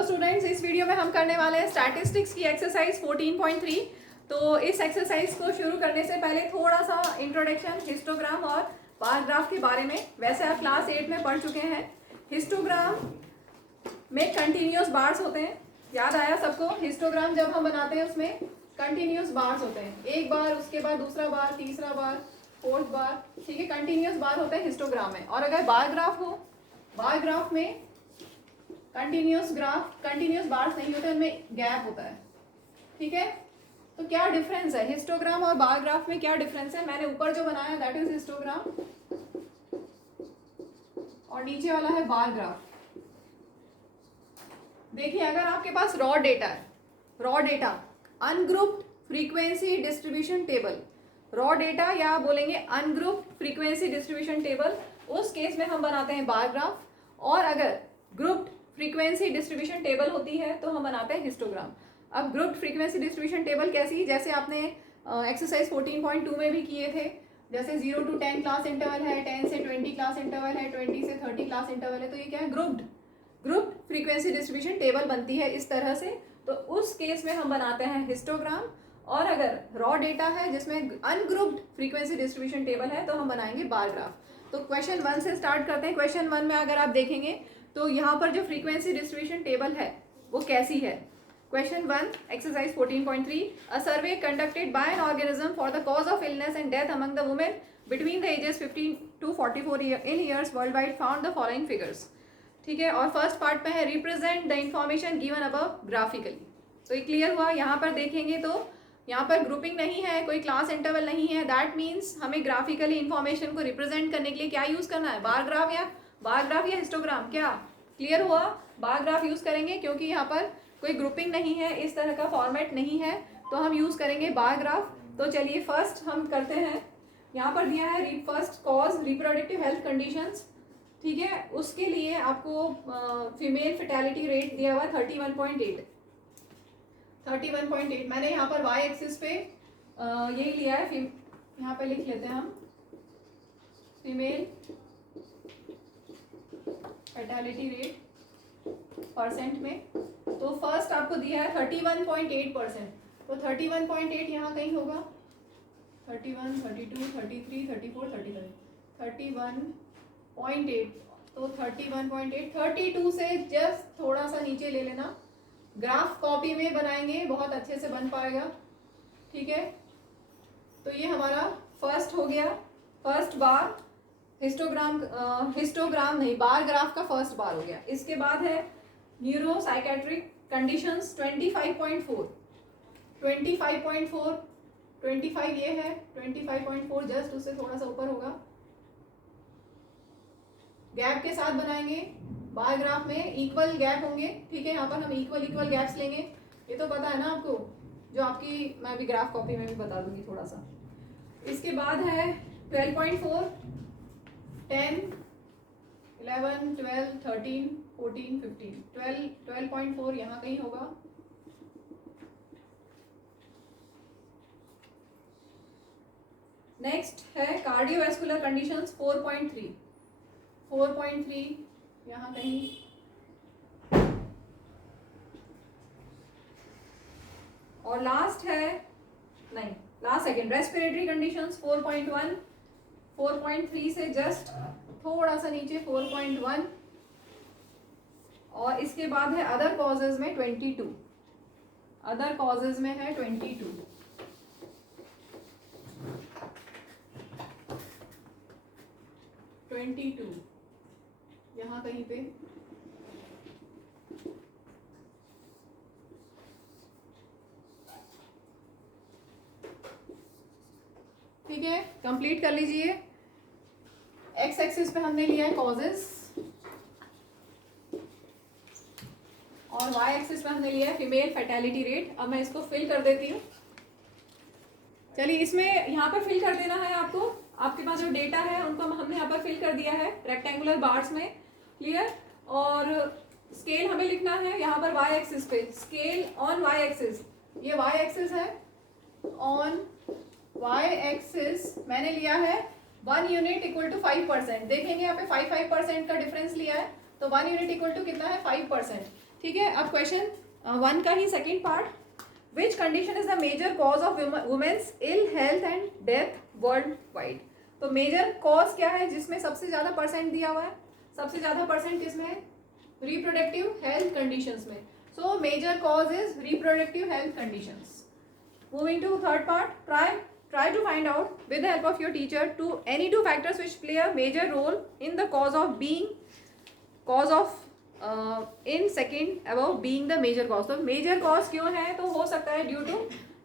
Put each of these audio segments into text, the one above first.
Hello students, इस video में हम करने वाले हैं स्टैटिस्टिक्स की एक्सरसाइज 14.3। तो इस एक्सरसाइज को शुरू करने से पहले थोड़ा सा इंट्रोडक्शन हिस्टोग्राम और बार ग्राफ के बारे में। वैसे आप क्लास 8 में पढ़ चुके हैं। हिस्टोग्राम में कंटिन्यूस बार्स होते हैं, याद आया सबको? हिस्टोग्राम जब हम बनाते हैं उसमें कंटिन्यूस बार्स होते हैं, एक बार, उसके बाद दूसरा बार, तीसरा बार, फोर्थ बार, ठीक है। कंटिन्यूस बार होते हैं हिस्टोग्राम में। और अगर बार ग्राफ हो, बार ग्राफ में कंटिन्यूस बार्स नहीं होते, उनमें गैप होता है, ठीक है। तो क्या डिफरेंस है हिस्टोग्राम और बार ग्राफ में? क्या डिफरेंस है? मैंने ऊपर जो बनाया दैट इज हिस्टोग्राम और नीचे वाला है बार ग्राफ। देखिए, अगर आपके पास रॉ डेटा है, raw data ungrouped frequency distribution table, raw data या बोलेंगे अनग्रुप्ड फ्रीक्वेंसी डिस्ट्रीब्यूशन टेबल, उस केस में हम बनाते हैं बार ग्राफ। और अगर ग्रुप्ड फ्रीक्वेंसी डिस्ट्रीब्यूशन टेबल होती है तो हम बनाते हैं हिस्टोग्राम। अब ग्रुप्ड फ्रीक्वेंसी डिस्ट्रीब्यूशन टेबल कैसी? जैसे आपने एक्सरसाइज 14.2 में भी किए थे, जैसे 0 to 10 क्लास इंटरवल है, 10 से 20 क्लास इंटरवल है, 20 से 30 क्लास इंटरवल है, तो ये क्या है? ग्रुप्ड फ्रीक्वेंसी डिस्ट्रीब्यूशन टेबल बनती है इस तरह से। तो उस केस में हम बनाते हैं हिस्टोग्राम। और अगर रॉ डेटा है जिसमें अनग्रुप्ड फ्रीक्वेंसी डिस्ट्रीब्यूशन टेबल है तो हम बनाएंगे बार ग्राफ। तो क्वेश्चन 1 से स्टार्ट करते हैं। क्वेश्चन 1 में अगर आप देखेंगे तो यहाँ पर जो फ्रीक्वेंसी डिस्ट्रीब्यूशन टेबल है वो कैसी है? Question 1 exercise 14.3, a survey conducted by an organism for the cause of illness and death among the women between the ages 15 to 44 in years world wide found the following figures, ठीक है। और first part में है represent the information given above graphically. तो ये clear हुआ? यहाँ पर देखेंगे तो यहाँ पर ग्रुपिंग नहीं है, कोई क्लास इंटरवल नहीं है, दैट मीन्स हमें ग्राफिकली इंफॉर्मेशन को रिप्रेजेंट करने के लिए क्या यूज करना है? बार ग्राफ या हिस्टोग्राम? क्या क्लियर हुआ? बार ग्राफ यूज करेंगे क्योंकि यहाँ पर कोई ग्रुपिंग नहीं है, इस तरह का फॉर्मेट नहीं है, तो हम यूज करेंगे बार ग्राफ। तो चलिए फर्स्ट हम करते हैं। यहाँ पर दिया है first cause reproductive health conditions, ठीक है। उसके लिए आपको फीमेल फर्टिलिटी रेट दिया हुआ 31.8। मैंने यहाँ पर वाई एक्सिस पे यही लिया है, यहाँ पे लिख लेते हैं हम फीमेल फर्टिलिटी रेट परसेंट में। तो फर्स्ट आपको दिया है 31.8%, तो 31.8 यहाँ कहीं होगा, 31, 32, 33, 34, 35, 31.8। तो 31.8, 32 से जस्ट थोड़ा सा नीचे ले लेना। ग्राफ कॉपी में बनाएंगे बहुत अच्छे से बन पाएगा, ठीक है। तो ये हमारा फर्स्ट हो गया, फर्स्ट बार हिस्टोग्राम नहीं, बार ग्राफ का फर्स्ट बार हो गया। इसके बाद है न्यूरो साइकेट्रिक कंडीशंस 25.4, 25 ये है, 25.4 जस्ट उससे थोड़ा सा ऊपर होगा। गैप के साथ बनाएंगे बार ग्राफ में, इक्वल गैप होंगे, ठीक है। यहाँ पर हम इक्वल गैप्स लेंगे, ये तो पता है ना आपको, जो आपकी मैं भी ग्राफ कॉपी में भी बता दूंगी थोड़ा सा। इसके बाद है 12.4, 10, 11, 12, 13, 14, 15, 12.4 यहाँ कहीं होगा। नेक्स्ट है कार्डियोवैस्कुलर कंडीशंस 4.3 यहाँ कहीं। और लास्ट है, नहीं लास्ट सेकेंड, रेस्पिरेटरी कंडीशंस 4.1, 4.3 से जस्ट थोड़ा सा नीचे 4.1। और इसके बाद है अदर कॉजेज में 22, अदर कॉजेज में है 22, यहाँ कहीं पे। ठीक है, कंप्लीट कर लीजिए। एक्स एक्सिस पे हमने लिया है कॉजेस और वाई एक्सिस पे हमने लिया है फीमेल फर्टिलिटी रेट। अब मैं इसको फिल कर देती हूँ। चलिए, इसमें यहाँ पर फिल कर देना है आपको। आपके पास जो डेटा है उनको हमने यहाँ पर फिल कर दिया है रेक्टेंगुलर बार्स में, क्लियर। और स्केल हमें लिखना है यहाँ पर वाई एक्सिस पे, स्केल ऑन वाई एक्सिस, ये वाई एक्सिस है। ऑन वाई एक्सिस मैंने लिया है 1 यूनिट इक्वल टू 5%। देखेंगे यहाँ पे 5% का डिफरेंस लिया है, तो 1 यूनिट इक्वल टू कितना है? 5%। ठीक है, अब क्वेश्चन 1 का ही second part, which condition is the major cause of women's ill health and death worldwide. तो मेजर कॉज क्या है जिसमें सबसे ज़्यादा परसेंट दिया हुआ है, सबसे ज़्यादा परसेंट किसमें है, रिप्रोडक्टिव हेल्थ कंडीशंस में। So major cause is reproductive health conditions. Moving to third part, try to find out with the help of your teacher to any two factors which play a major role in the cause of in second above being the major cause। तो major cause क्यों है, तो हो सकता है due to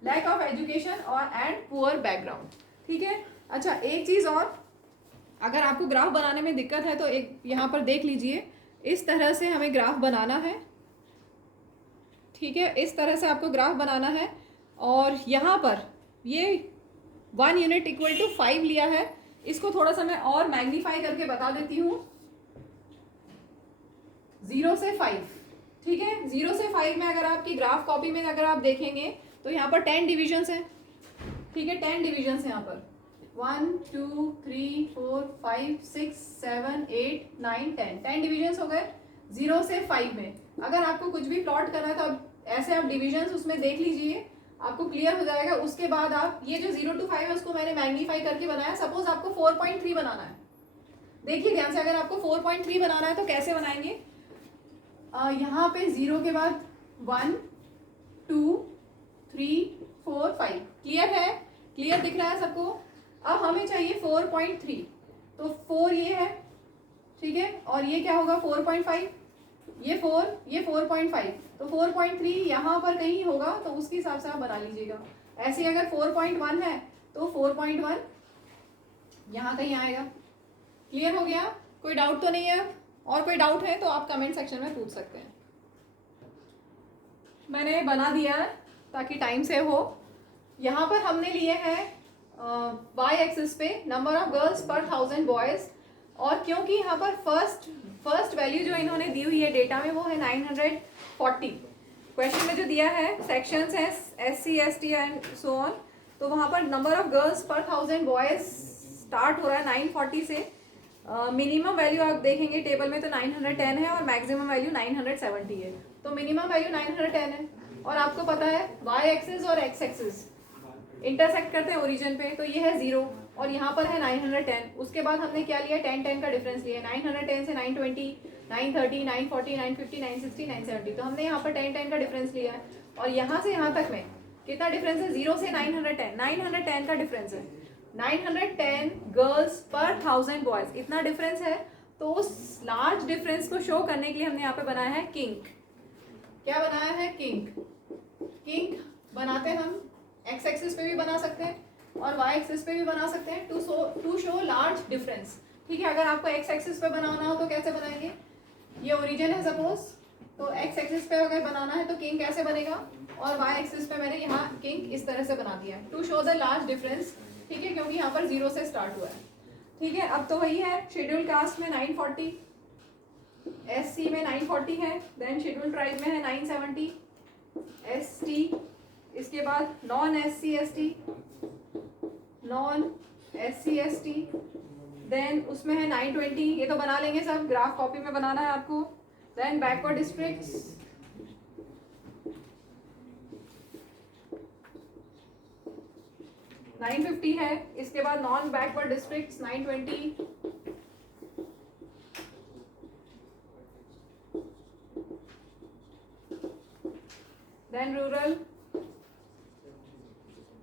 lack of education और and poor background। ठीक है, अच्छा एक चीज़ और, अगर आपको ग्राफ बनाने में दिक्कत है तो एक यहाँ पर देख लीजिए, इस तरह से हमें ग्राफ बनाना है। ठीक है, इस तरह से आपको ग्राफ बनाना है और यहाँ पर ये 1 यूनिट इक्वल टू 5 लिया है। इसको थोड़ा सा मैं और मैग्नीफाई करके बता देती हूँ, 0 से 5। ठीक है, 0 से 5 में अगर आपकी ग्राफ कॉपी में अगर आप देखेंगे तो यहाँ पर 10 डिविजन्स हैं। ठीक है, 10 डिविजन्स हैं यहाँ पर, 1 2 3 4 5 6 7 8 9 10 डिविजन्स हो गए 0 से 5 में। अगर आपको कुछ भी प्लॉट करना है तो ऐसे आप डिविजन्स उसमें देख लीजिए, आपको क्लियर हो जाएगा। उसके बाद आप ये जो 0 to 5 है उसको मैंने मैग्नीफाई करके बनाया। सपोज आपको 4.3 बनाना है, देखिए ध्यान से, अगर आपको 4.3 बनाना है तो कैसे बनाएंगे, यहाँ पे 0 के बाद 1 2 3 4 5। क्लियर है, क्लियर दिख रहा है सबको। अब हमें चाहिए 4.3, तो 4 ये है, ठीक है, और ये क्या होगा 4.5, ये 4, ये 4.5, तो 4.3 यहाँ पर कहीं होगा, तो उसके हिसाब से आप बना लीजिएगा। ऐसे अगर 4.1 है तो 4.1 यहाँ कहीं आएगा। क्लियर हो गया, कोई डाउट तो नहीं है? और कोई डाउट है तो आप कमेंट सेक्शन में पूछ सकते हैं। मैंने बना दिया है ताकि टाइम से हो। यहाँ पर हमने लिए हैं वाई एक्सिस पे नंबर ऑफ गर्ल्स पर 1000 बॉयज़, और क्योंकि यहाँ पर फर्स्ट वैल्यू जो इन्होंने दी हुई है डेटा में वो है 940। क्वेश्चन में जो दिया है सेक्शंस है SC ST and so on, तो वहाँ पर नंबर ऑफ गर्ल्स पर 1000 बॉयज़ स्टार्ट हो रहा है 940 से। मिनिमम वैल्यू आप देखेंगे टेबल में तो 910 है और मैक्सिमम वैल्यू 970 है। तो मिनिमम वैल्यू 910 है और आपको पता है वाई एक्सिस और एक्स एक्सिस इंटरसेक्ट करते हैं ओरिजिन पे, तो ये है 0 और यहाँ पर है 910। उसके बाद हमने क्या लिया, 10 का डिफरेंस लिया, 910 से 920, 930, 940, 950, 960, 970। तो हमने यहाँ पर 10 का डिफरेंस लिया है और यहाँ से यहाँ तक में कितना डिफरेंस है, 0 से 910 का डिफरेंस है। 910 गर्ल्स पर 1000 बॉयज़, इतना डिफरेंस है। तो उस लार्ज डिफरेंस को शो करने के लिए हमने यहाँ पे बनाया है किंक। क्या बनाया है, किंक बनाते हैं हम, एक्स एक्सिस पे भी बना सकते हैं और वाई एक्सिस पे भी बना सकते हैं टू शो लार्ज डिफरेंस। ठीक है, अगर आपको एक्स एक्सिस पे बनाना हो तो कैसे बनाएंगे, ये ओरिजिन है सपोज, तो एक्स एक्सिस पे अगर बनाना है तो किंक कैसे बनेगा, और वाई एक्सिस पे मैंने यहाँ किंक इस तरह से बना दिया है to show the large difference. ठीक है, क्योंकि यहाँ पर 0 से स्टार्ट हुआ है। ठीक है, अब तो वही है, शेड्यूल कास्ट में 940, SC में 940 है, देन शेड्यूल ट्राइब में है 970, ST, इसके बाद नॉन SC ST, देन उसमें है 920। ये तो बना लेंगे सब, ग्राफ कॉपी में बनाना है आपको। देन बैकवर्ड डिस्ट्रिक्ट्स, $950 है, इसके बाद non backward districts 920, then rural,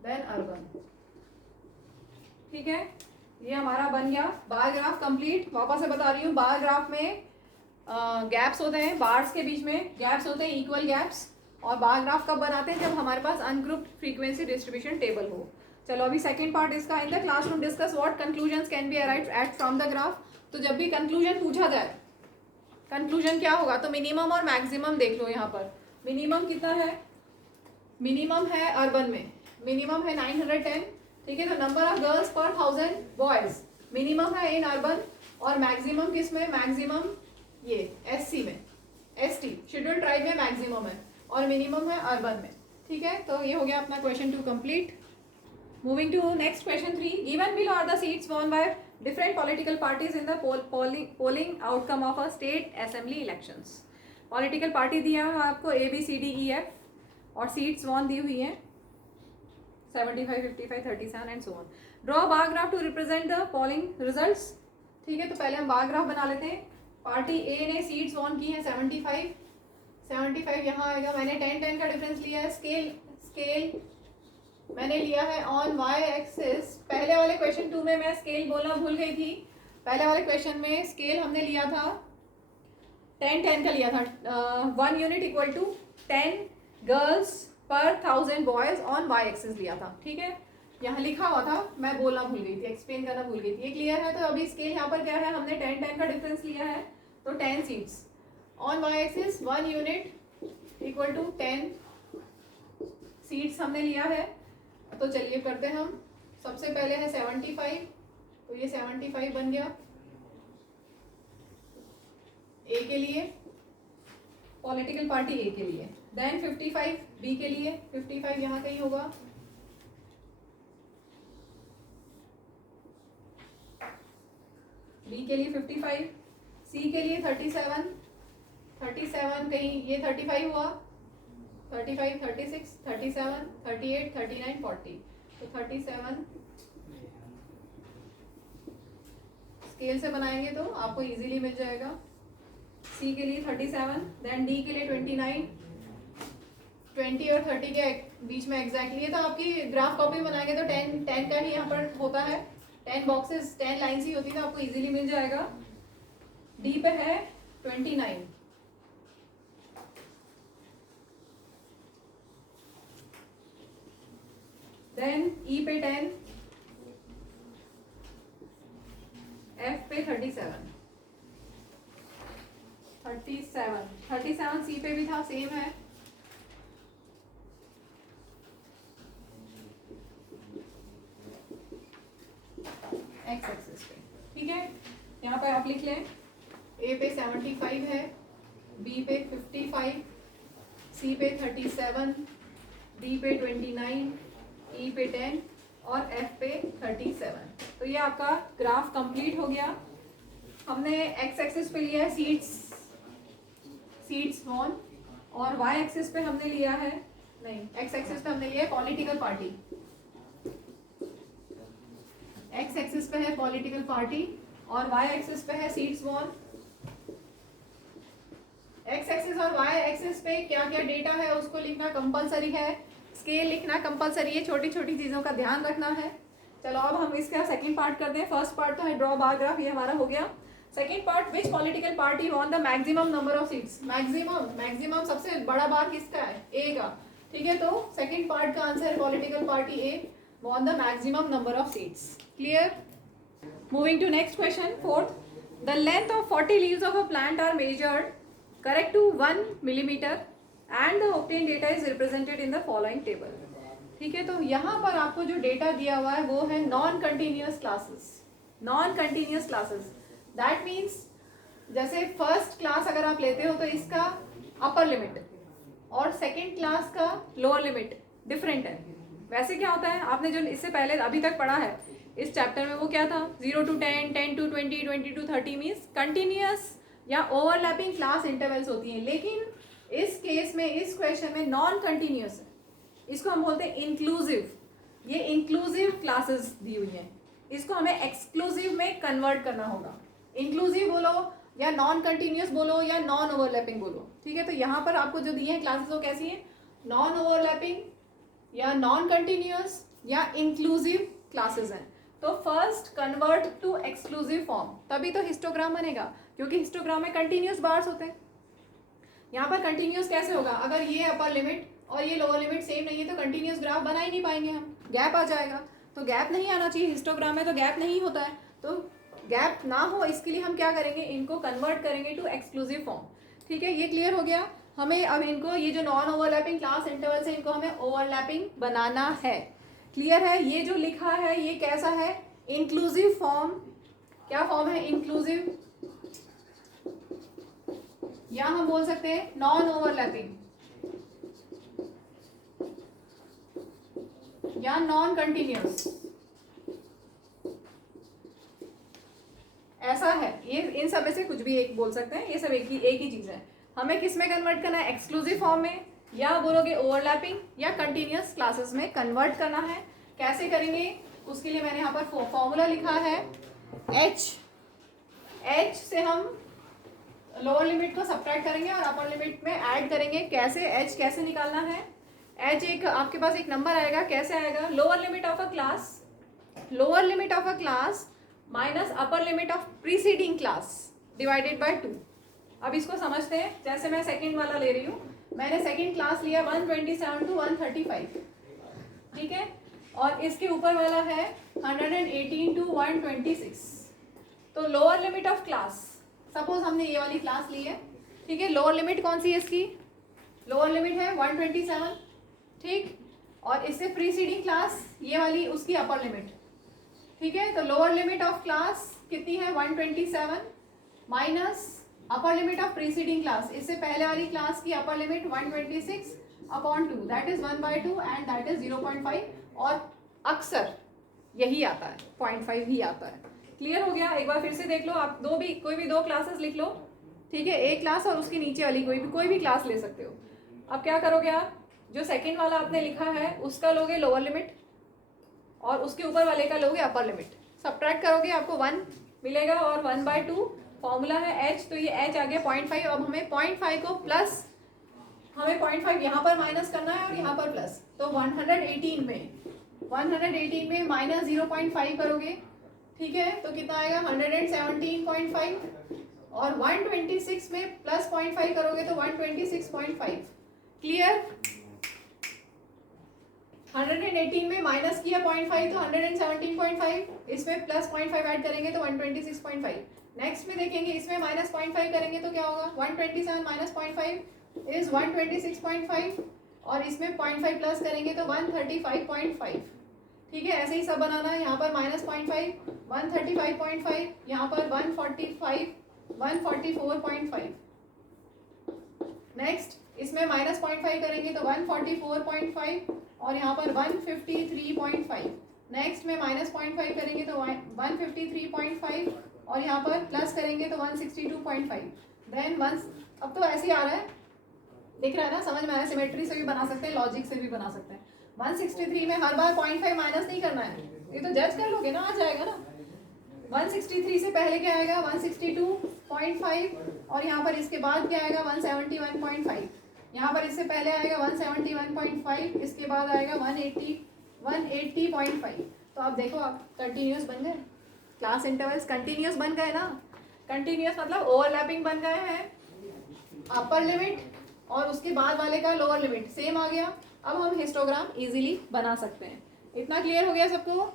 then urban. ठीक है, ये हमारा बन गया बार ग्राफ कंप्लीट। वापस से बता रही हूँ, बार ग्राफ में गैप्स होते हैं, बार्स के बीच में गैप्स होते हैं, इक्वल गैप्स। और बार ग्राफ कब बनाते हैं, जब हमारे पास अनग्रुप्ड फ्रीक्वेंसी डिस्ट्रीब्यूशन टेबल हो। चलो अभी सेकंड पार्ट इसका, in the classroom discuss what conclusions can be arrived at from the graph. तो जब भी कंक्लूजन पूछा जाए, कंक्लूजन क्या होगा, तो मिनिमम और मैक्सिमम देख लो। यहाँ पर मिनिमम कितना है, मिनिमम है अर्बन में, मिनिमम है 910। ठीक है, तो नंबर ऑफ गर्ल्स पर 1000 बॉयज मिनिमम है इन अर्बन, और मैक्सिमम किस में, मैक्सिमम ये SC में, ST शेड्यूल ट्राइब में मैक्सिमम है और मिनिमम है अर्बन में। ठीक है, तो ये हो गया अपना question 2 complete. Moving to next question 3, given below are the seats won by different political parties in the polling outcome of a state assembly elections. Political party दिया है आपको ABCDEF और सीट्स वॉन दी हुई हैं 75, 55, 37 and so on. Draw bar graph to represent the following results. ठीक है, तो पहले हम बार ग्राफ बना लेते हैं। पार्टी ए ने सीट्स वॉन की है 75 यहाँ आएगा। मैंने 10 का डिफरेंस लिया है। स्केल मैंने लिया है ऑन वाई एक्सिस। पहले वाले क्वेश्चन 2 में मैं स्केल बोलना भूल गई थी। पहले वाले क्वेश्चन में स्केल हमने लिया था 10 का लिया था। 1 यूनिट इक्वल टू 10 गर्ल्स पर 1000 बॉयज ऑन वाई एक्सिस लिया था। ठीक है, यहाँ लिखा हुआ था, मैं बोलना भूल गई थी, एक्सप्लेन करना भूल गई थी। ये क्लियर है? तो अभी स्केल यहाँ पर क्या है, हमने 10 का डिफरेंस लिया है तो 10 seats on y axis 1 unit equal to 10 seats हमने लिया है। तो चलिए करते हैं हम। सबसे पहले है 75, तो ये 75 बन गया ए के लिए, पॉलिटिकल पार्टी ए के लिए। देन 55 बी के लिए, 55 यहाँ कहीं होगा। बी के लिए 55, सी के लिए 37 कहीं ये 35 हुआ। 35, 36, 37, 38, 39, 40, तो 37 स्केल से बनाएंगे तो आपको इजीली मिल जाएगा। सी के लिए 37, देन डी के लिए 29, 20 और 30 के बीच में एग्जैक्टली है। तो आपकी ग्राफ कॉपी बनाएंगे तो 10 का ही यहाँ पर होता है, 10 बॉक्सेस 10 लाइन्स ही होती है, तो आपको इजीली मिल जाएगा। डी पे है 29, देन ई पे 10, एफ पे 37 सी पे भी था, सेम है। एक्स एक्सिस पे, ठीक है। यहाँ पे आप लिख लें, ए पे 75 है, बी पे 55, सी पे 37, डी पे 29, ई पे 10 और एफ पे 37। तो ये आपका ग्राफ कंप्लीट हो गया। हमने एक्स एक्सिस पे लिया है सीट्स वॉन, और वाई एक्सिस पे हमने लिया है, नहीं एक्स एक्सिस पे हमने लिया है पॉलिटिकल पार्टी। एक्स एक्सिस पे है पॉलिटिकल पार्टी और वाई एक्सिस पे है सीट्स वॉन। एक्स एक्सिस और वाई एक्सिस पे क्या क्या डेटा है उसको लिखना कंपलसरी है, स्केल लिखना कंपलसरी है, छोटी छोटी चीज़ों का ध्यान रखना है। चलो अब हम इसका सेकंड पार्ट करते हैं। फर्स्ट पार्ट तो है ड्रॉ बार ग्राफ, ये हमारा हो गया। Second part, which political party von the maximum number of seats. Maximum सबसे बड़ा बार किसका है, ए का। ठीक है, तो सेकंड पार्ट का आंसर है political party A won the maximum number of seats. Clear? Moving to next question, fourth, the length of 40 leaves of a plant are measured correct to 1 millimetre and the obtain data is represented in the following table. ठीक है, तो यहाँ पर आपको जो data दिया हुआ है वो है non continuous classes. That means जैसे फर्स्ट क्लास अगर आप लेते हो तो इसका अपर लिमिट और सेकेंड क्लास का लोअर लिमिट डिफरेंट है। वैसे क्या होता है, आपने जो इससे पहले अभी तक पढ़ा है इस चैप्टर में, वो क्या था, 0 to 10, 10 to 20, 20 to 30 means continuous या ओवरलैपिंग क्लास इंटरवल्स होती हैं। लेकिन इस केस में, इस क्वेश्चन में नॉन कंटिन्यूअस है, इसको हम बोलते हैं इंक्लूसिव। ये इंक्लूसिव क्लासेस दी हुई हैं, इसको हमें एक्सक्लूसिव में कन्वर्ट करना होगा। इंक्लूसिव बोलो या नॉन कंटिन्यूअस बोलो या नॉन ओवरलैपिंग बोलो। ठीक है, तो यहाँ पर आपको जो दी है क्लासेस वो कैसी है, नॉन ओवरलैपिंग या नॉन कंटिन्यूअस या इंक्लूसिव क्लासेस हैं। तो first convert to exclusive form, तभी तो हिस्टोग्राम बनेगा, क्योंकि हिस्टोग्राम में कंटिन्यूअस बार्स होते हैं। यहाँ पर कंटिन्यूअस कैसे होगा, अगर ये अपर लिमिट और ये लोअर लिमिट सेम नहीं है तो कंटिन्यूअस ग्राफ बना ही नहीं पाएंगे हम, गैप आ जाएगा। तो गैप नहीं आना चाहिए, हिस्टोग्राम में तो गैप नहीं होता है। तो गैप ना हो इसके लिए हम क्या करेंगे, इनको कन्वर्ट करेंगे टू एक्सक्लूसिव फॉर्म। ठीक है, ये क्लियर हो गया। हमें अब इनको, ये जो नॉन ओवरलैपिंग क्लास इंटरवल्स है, इनको हमें ओवरलैपिंग बनाना है। क्लियर है? ये जो लिखा है ये कैसा है, इंक्लूसिव फॉर्म। क्या फॉर्म है, इंक्लूसिव, या हम बोल सकते हैं नॉन ओवरलैपिंग या नॉन कंटिन्यूअस, ऐसा है। ये इन सब में से कुछ भी एक बोल सकते हैं, ये सब एक ही चीज है। हमें किस में कन्वर्ट करना है, एक्सक्लूसिव फॉर्म में, या बोलोगे ओवरलैपिंग, या कंटिन्यूस क्लासेस में कन्वर्ट करना है। कैसे करेंगे उसके लिए मैंने यहाँ पर फॉर्मूला लिखा है एच से हम लोअर लिमिट को सब्ट्रैक्ट करेंगे और अपर लिमिट में ऐड करेंगे। कैसे, एच कैसे निकालना है, एच एक आपके पास एक नंबर आएगा, कैसे आएगा, lower limit of a class minus upper limit of preceding class divided by 2। अब इसको समझते हैं। जैसे मैं सेकंड वाला ले रही हूँ, मैंने सेकंड क्लास लिया 127 टू 135, ठीक है, और इसके ऊपर वाला है 118 टू 126। तो lower limit of class, suppose हमने ये वाली क्लास ली है, ठीक है, लोअर लिमिट कौन सी है इसकी, लोअर लिमिट है 127, ठीक, और इससे प्रीसीडिंग क्लास ये वाली उसकी अपर लिमिट, ठीक है। तो लोअर लिमिट ऑफ क्लास कितनी है 127 minus upper limit of preceding class, इससे पहले वाली क्लास की upper limit 126 upon 2, that is 1/2 and that is 0.5, और अक्सर यही आता है 0.5 ही आता है। क्लियर हो गया। एक बार फिर से देख लो, आप कोई भी दो क्लासेस लिख लो, ठीक है, एक क्लास और उसके नीचे वाली कोई भी क्लास ले सकते हो। अब क्या करोगे आप, जो सेकंड वाला आपने लिखा है उसका लोगे लोअर लिमिट और उसके ऊपर वाले का लोगे अपर लिमिट, सब्ट्रैक्ट करोगे आपको 1 मिलेगा और 1/2 फॉर्मूला है एच, तो ये एच आ गया 0.5। अब हमें 0.5 को प्लस, हमें 0.5 यहाँ पर माइनस करना है और यहाँ पर प्लस, तो 118 में माइनस 0.5 करोगे, ठीक है, तो कितना आएगा 117.5, और 126 में प्लस 0.5 करोगे तो 126.5। क्लियर। 118 में माइनस किया 0.5 तो 117.5, इसमें प्लस 0.5 ऐड करेंगे तो 126.5। नेक्स्ट में देखेंगे, इसमें माइनस 0.5 करेंगे तो क्या होगा, 127 माइनस 0.5 इज 126.5, और इसमें 0.5 प्लस करेंगे तो 135.5, ठीक है। ऐसे ही सब बनाना है, यहाँ पर माइनस 0.5 135.5, यहाँ पर 144.5। नेक्स्ट इसमें माइनस 0.5 करेंगे तो 144.5, और यहाँ पर 153.5। नेक्स्ट में माइनस 0.5 करेंगे तो 153.5, और यहाँ पर प्लस करेंगे तो 162.5। देन वंस, अब तो ऐसे ही आ रहा है, दिख रहा है ना, समझ में आया, सिमेट्री से भी बना सकते हैं, लॉजिक से भी बना सकते हैं। 163 में हर बार 0.5 माइनस नहीं करना है, ये तो जज कर लोगे ना, आ जाएगा ना। 163 से पहले क्या आएगा 162.5, और यहाँ पर इसके बाद क्या आएगा 171.5, यहाँ पर इससे पहले आएगा 171.5, इसके बाद आएगा 180.5। तो आप देखो, आप कंटिन्यूस बन गए, क्लास इंटरवल्स कंटिन्यूस बन गए ना। कंटिन्यूस मतलब ओवरलैपिंग बन गए हैं, अपर लिमिट और उसके बाद वाले का लोअर लिमिट सेम आ गया। अब हम हिस्टोग्राम इजीली बना सकते हैं। इतना क्लियर हो गया सबको?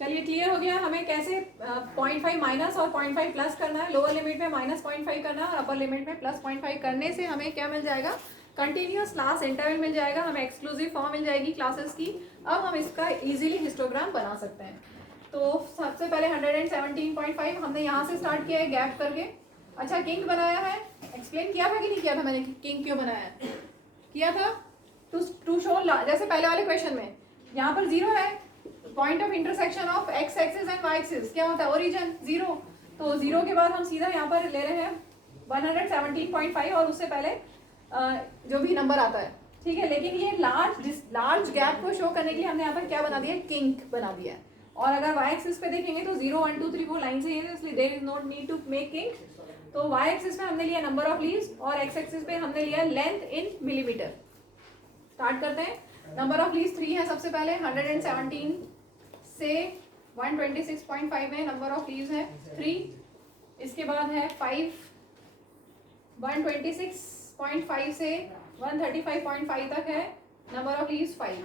चलिए, क्लियर हो गया हमें कैसे 0.5 माइनस और 0.5 प्लस करना है। लोअर लिमिट में माइनस 0.5 करना है और अपर लिमिट में प्लस 0.5 करने से हमें क्या मिल जाएगा, कंटिन्यूस क्लास इंटरवल मिल जाएगा, हमें एक्सक्लूसिव फॉर्म मिल जाएगी क्लासेस की। अब हम इसका इजीली हिस्टोग्राम बना सकते हैं। तो सबसे पहले 117.5 हमने यहाँ से स्टार्ट किया है गैप करके। अच्छा, किंग बनाया है, एक्सप्लेन किया था कि नहीं किया था मैंने, किंग क्यों बनाया है? किया था। टू शो, जैसे पहले वाले क्वेश्चन में यहाँ पर 0 है, point of intersection of x axis and y axis क्या होता है, ओरिजिन 0। तो 0 के बाद हम सीधा यहाँ पर ले रहे हैं 117.5 और उससे पहले जो भी नंबर आता है, ठीक है। लेकिन ये लार्ज गैप को शो करने के लिए हमने यहाँ पर क्या बना दिया, किंग बना दिया है। और अगर वाई एक्सिस पे देखेंगे तो 0 1 2 3 4 लाइन से है, इसलिए there is not need to make kink. तो वाई एक्सिस पे हमने लिया नंबर ऑफ लीव्स और एक्स एक्सिस पे हमने लिया लेंथ इन मिलीमीटर। स्टार्ट करते हैं। नंबर ऑफ लीव्स 3 है सबसे पहले, 117 से 126.5 में नंबर ऑफ लीव्स है 3। इसके बाद है 5, 126.5 से 135.5 तक है नंबर ऑफ लीव्स 5।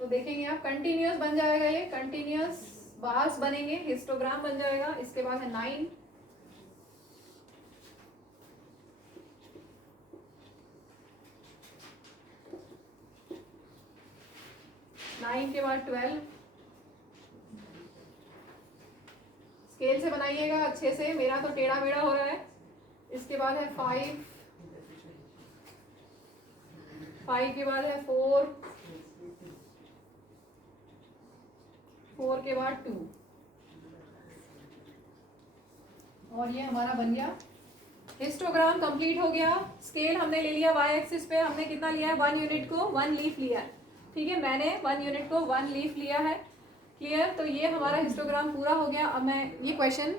तो देखेंगे आप कंटिन्यूस बन जाएगा, ये कंटिन्यूस बार्स बनेंगे, हिस्टोग्राम बन जाएगा। इसके बाद है 9, के बाद 12, स्केल से बनाइएगा अच्छे से, मेरा तो टेढ़ा मेढ़ा हो रहा है। इसके बाद है 5 के बाद है 4 के बाद 2, और ये हमारा बन गया हिस्टोग्राम कंप्लीट हो गया। स्केल हमने ले लिया, वाई एक्सिस पे हमने कितना लिया है, 1 यूनिट को 1 लीफ लिया है। ठीक है, मैंने 1 यूनिट को 1 लीफ लिया है। क्लियर? तो ये हमारा हिस्टोग्राम पूरा हो गया। अब मैं ये क्वेश्चन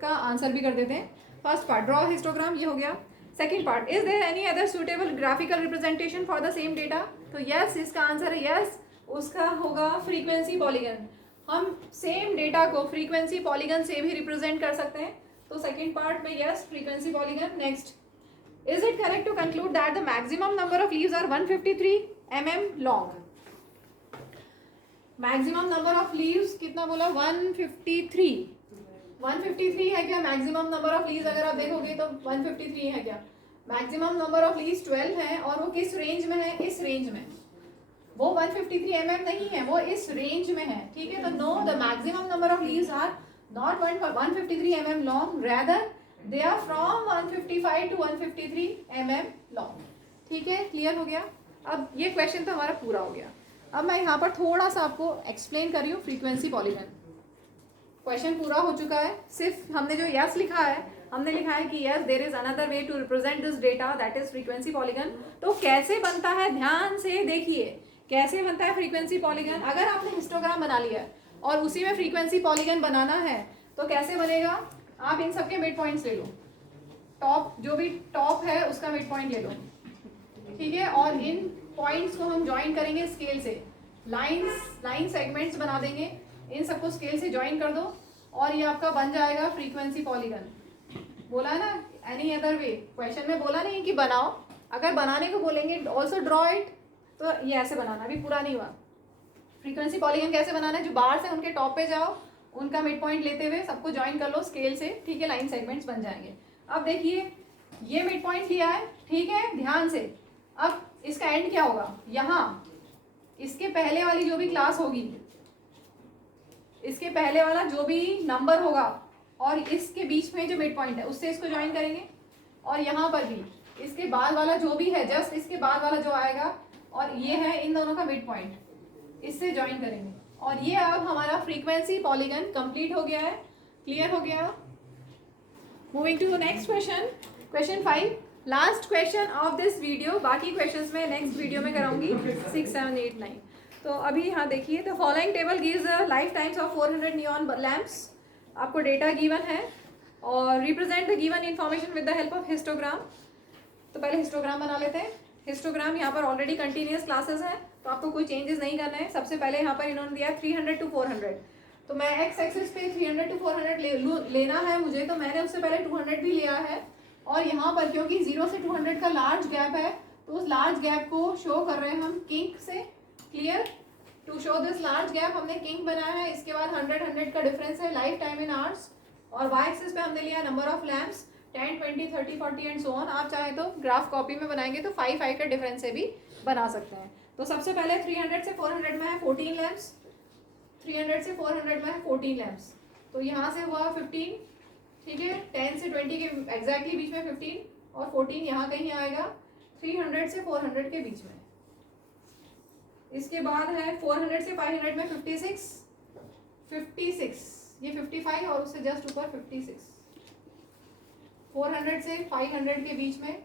का आंसर भी कर देते हैं। फर्स्ट पार्ट ड्रॉ हिस्टोग्राम, ये हो गया। Second part, is there any other suitable graphical representation for the same data? तो यस, इसका आंसर है यस। उसका होगा फ्रीक्वेंसी पॉलीगन। हम सेम डेटा को फ्रीक्वेंसी पॉलीगन से भी रिप्रेजेंट कर सकते हैं। तो सेकेंड पार्ट में yes, frequency polygon. Next, is it correct to conclude that the maximum number of leaves are 153 mm long? Maximum number of leaves कितना बोला, 153। 153 है क्या मैक्सिमम नंबर ऑफ लीव्स? अगर आप देखोगे तो 153 है क्या? मैक्सिमम नंबर ऑफ लीव्स 12 है, और वो किस रेंज में है? इस रेंज में। वो 153 mm नहीं है, वो इस रेंज में है। ठीक है, तो no, the maximum number of leaves are not 153 mm long, rather they are from 155 to 153 mm long. ठीक है, क्लियर हो गया? अब ये क्वेश्चन तो हमारा पूरा हो गया। अब मैं यहाँ पर थोड़ा सा आपको एक्सप्लेन कर रही हूँ फ्रीक्वेंसी पॉलीगन। क्वेश्चन पूरा हो चुका है, सिर्फ हमने जो यस लिखा है, हमने लिखा है कि yes there is another way to represent this data, that is frequency polygon. तो कैसे बनता है, ध्यान से देखिए कैसे बनता है फ्रीक्वेंसी पॉलीगन। अगर आपने हिस्टोग्राम बना लिया और उसी में फ्रीक्वेंसी पॉलीगन बनाना है तो कैसे बनेगा? आप इन सबके मिड पॉइंट्स ले लो, टॉप जो भी टॉप है उसका मिड पॉइंट ले लो। ठीक है, और इन पॉइंट्स को हम ज्वाइन करेंगे स्केल से, लाइन सेगमेंट्स बना देंगे, इन सबको स्केल से ज्वाइन कर दो और ये आपका बन जाएगा फ्रीक्वेंसी पॉलीगन। बोला ना, एनी अदर वे, क्वेश्चन में बोला नहीं कि बनाओ, अगर बनाने को बोलेंगे ऑल्सो ड्रॉ इट, तो ये ऐसे बनाना, अभी पूरा नहीं हुआ। फ्रीक्वेंसी पॉलीगन कैसे बनाना है, जो बाहर से उनके टॉप पे जाओ, उनका मिड पॉइंट लेते हुए सबको ज्वाइन कर लो स्केल से। ठीक है, लाइन सेगमेंट्स बन जाएंगे। अब देखिए ये मिड पॉइंट लिया है, ठीक है, ध्यान से। अब इसका एंड क्या होगा, यहाँ इसके पहले वाली जो भी क्लास होगी, इसके पहले वाला जो भी नंबर होगा और इसके बीच में जो मिड पॉइंट है उससे इसको ज्वाइन करेंगे, और यहाँ पर भी इसके बाद वाला जो भी है, जस्ट इसके बाद वाला जो आएगा, और ये है इन दोनों का मिड पॉइंट, इससे ज्वाइन करेंगे। और ये अब हमारा फ्रीक्वेंसी पॉलीगन कंप्लीट हो गया है। क्लियर हो गया? Moving to the next question, question 5, last question of this video. बाकी क्वेश्चंस मैं नेक्स्ट वीडियो में कराऊंगी 6, 7, 8, 9। तो अभी यहाँ देखिए, the following table gives life times of 400 neon lamps. आपको डेटा गिवन है और represent the given information with the help of histogram. तो पहले हिस्टोग्राम बना लेते हैं। हिस्टोग्राम यहाँ पर ऑलरेडी कंटिन्यूस क्लासेस हैं, तो आपको कोई चेंजेस नहीं करना है। सबसे पहले यहाँ पर इन्होंने दिया 300 to 400, तो मैं एक्स एक्सिस पे 300 to 400 लेना है मुझे, तो मैंने उससे पहले 200 भी लिया है। और यहाँ पर क्योंकि 0 से 200 का लार्ज गैप है, तो उस लार्ज गैप को शो कर रहे हैं हम किंक से। Clear? To show this large gap हमने किंक बनाया है। इसके बाद 100 का डिफरेंस है, लाइफ टाइम इन आवर्स। और वाई एक्सिस पे हमने लिया number of lamps, 10, 20, 30, 40 and so on. आप चाहे तो ग्राफ कॉपी में बनाएंगे तो 5 का डिफरेंस से भी बना सकते हैं। तो सबसे पहले 300 से 400 में है 14 लैम्प्स, 300 से 400 में है 14 लैम्प्स, तो यहाँ से हुआ 15। ठीक है, 10 से 20 के एग्जैक्टली बीच में 15, और 14 यहाँ कहीं आएगा 300 से 400 के बीच में। इसके बाद है 400 से 500 में 56, 56, ये 55 और उससे जस्ट ऊपर 56। 400 से 500 के बीच में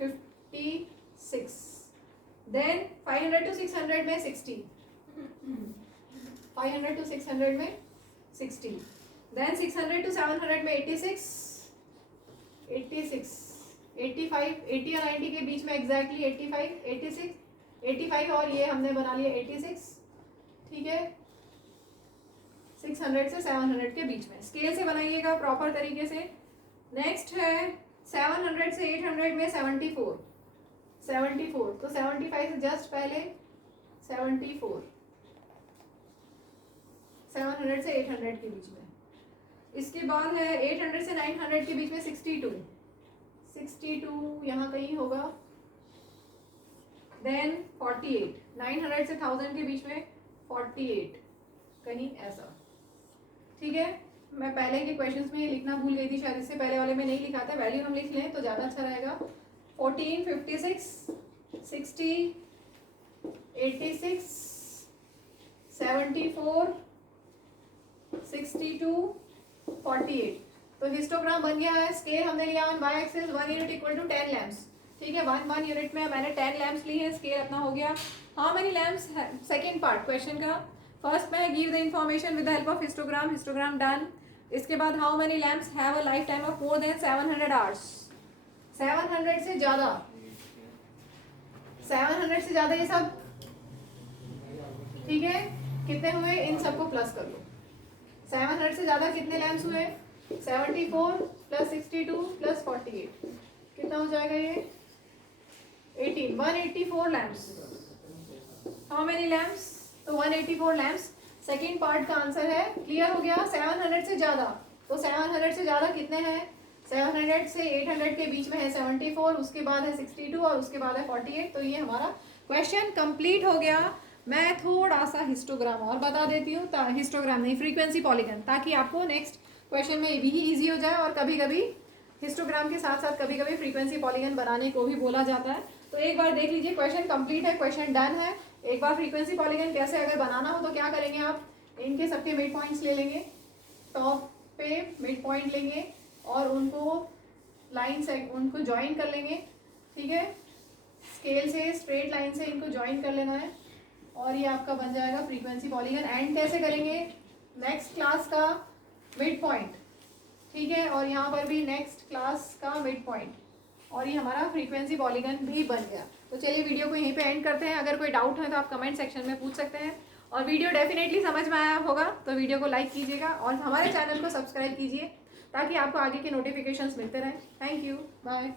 56, देन 500 to 600 में 60, 500 to 600 में 60, देन 600 to 700 में 86, 86, 85, 80 और 90 के बीच में एग्जैक्टली 85, 86, 85 और ये हमने बना लिया 86। ठीक है, 600 से 700 के बीच में स्केल से बनाइएगा प्रॉपर तरीके से। नेक्स्ट है 700 से 800 में 74, 74, तो 75 से जस्ट पहले 74, 700 से 800 के बीच में। इसके बाद है 800 से 900 के बीच में 62, 62 यहाँ कहीं होगा, देन 48, 900 से 1000 के बीच में 48 कहीं ऐसा। ठीक है, मैं पहले के क्वेश्चंस में लिखना भूल गई थी शायद, इससे पहले वाले में नहीं लिखा था। वैल्यू हम लिख लें तो ज़्यादा अच्छा रहेगा। 14, 56, 60, 86, 74, 62, 48। तो हिस्टोग्राम बन गया है। स्केल हमने लिया on y axis 1 unit equal to 10 lamps, ठीक है। 1 यूनिट में मैंने 10 लैम्प्स ली है, स्केल अपना हो गया। हाउ मेनी लैम्प्स है सेकेंड पार्ट क्वेश्चन का। फर्स्ट में give the information with the help of histogram, histogram done. इसके बाद how many lamps have a life time of more than 700 hours, 700 से ज़्यादा, 700 से ज़्यादा ये सब, ठीक है। कितने हुए इन सबको प्लस कर लो। 700 से ज़्यादा कितने लैम्प्स हुए, 74 प्लस 62 प्लस 48 कितना हो जाएगा ये 18, 184 लैम्प्स। हाउ मेनी लैम्प्स, तो 184 लैम्प्स। सेकेंड पार्ट का आंसर है, क्लियर हो गया। 700 से ज़्यादा, तो 700 से ज़्यादा कितने हैं, 700 से 800 के बीच में है 74, उसके बाद है 62 और उसके बाद है 48। तो ये हमारा क्वेश्चन कंप्लीट हो गया। मैं थोड़ा सा हिस्टोग्राम और बता देती हूँ, हिस्टोग्राम नहीं फ्रीक्वेंसी पॉलीगन, ताकि आपको नेक्स्ट क्वेश्चन में भी ईजी हो जाए। और कभी कभी हिस्टोग्राम के साथ साथ कभी कभी फ्रीक्वेंसी पॉलीगन बनाने को भी बोला जाता है। तो एक बार देख लीजिए, क्वेश्चन कंप्लीट है, क्वेश्चन डन है। एक बार फ्रीक्वेंसी पॉलीगन कैसे अगर बनाना हो तो क्या करेंगे आप, इनके सबके मिड पॉइंट्स ले लेंगे, टॉप पे मिड पॉइंट लेंगे और उनको लाइन से उनको ज्वाइन कर लेंगे, ठीक है। स्केल से स्ट्रेट लाइन से इनको ज्वाइन कर लेना है और ये आपका बन जाएगा फ्रीक्वेंसी पॉलीगन। एंड कैसे करेंगे, नेक्स्ट क्लास का मिड पॉइंट, ठीक है, और यहाँ पर भी नेक्स्ट क्लास का मिड पॉइंट, और ये हमारा फ्रीक्वेंसी पॉलीगन भी बन गया। तो चलिए वीडियो को यहीं पे एंड करते हैं। अगर कोई डाउट है तो आप कमेंट सेक्शन में पूछ सकते हैं। और वीडियो डेफिनेटली समझ में आया होगा तो वीडियो को लाइक कीजिएगा और हमारे चैनल को सब्सक्राइब कीजिए ताकि आपको आगे के नोटिफिकेशंस मिलते रहें। Thank you, bye.